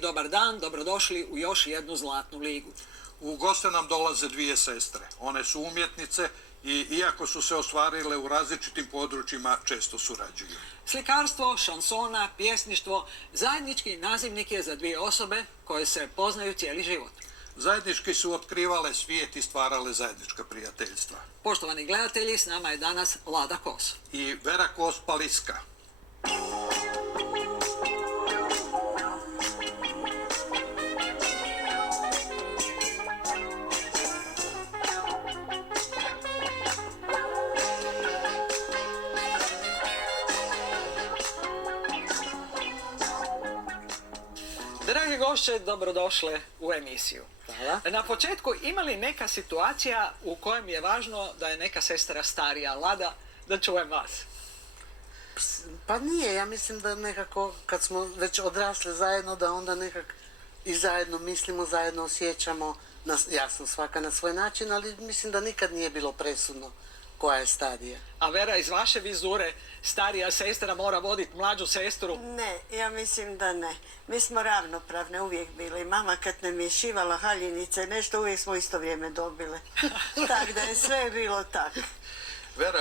Dobar dan, dobrodošli u još jednu Zlatnu ligu. U goste nam dolaze dvije sestre. One su umjetnice i iako su se ostvarile u različitim područjima, često surađuju. Slikarstvo, šansona, pjesništvo, zajednički nazivnik je za dvije osobe koje se poznaju cijeli život. Zajednički su otkrivale svijet i stvarale zajednička prijateljstva. Poštovani gledatelji, s nama je danas Lada Kos. I Vera Kos-Paliska. Dragi gošće, dobrodošle u emisiju. Hvala. Na početku, ima li neka situacija u kojem je važno da je neka sestra starija? Lada, da čujem vas. Pa nije, ja mislim da nekako kad smo već odrasli zajedno da onda nekak i zajedno mislimo, zajedno osjećamo, jasno svaka na svoj način, ali mislim da nikad nije bilo presudno koja je starija. A Vera, iz vaše vizure, starija sestra mora voditi mlađu sestru? Ne, ja mislim da ne. Mi smo ravnopravne uvijek bili. Mama kad nam je šivala haljinice, nešto uvijek smo isto vrijeme dobile. Tak da je sve bilo tak. Vera,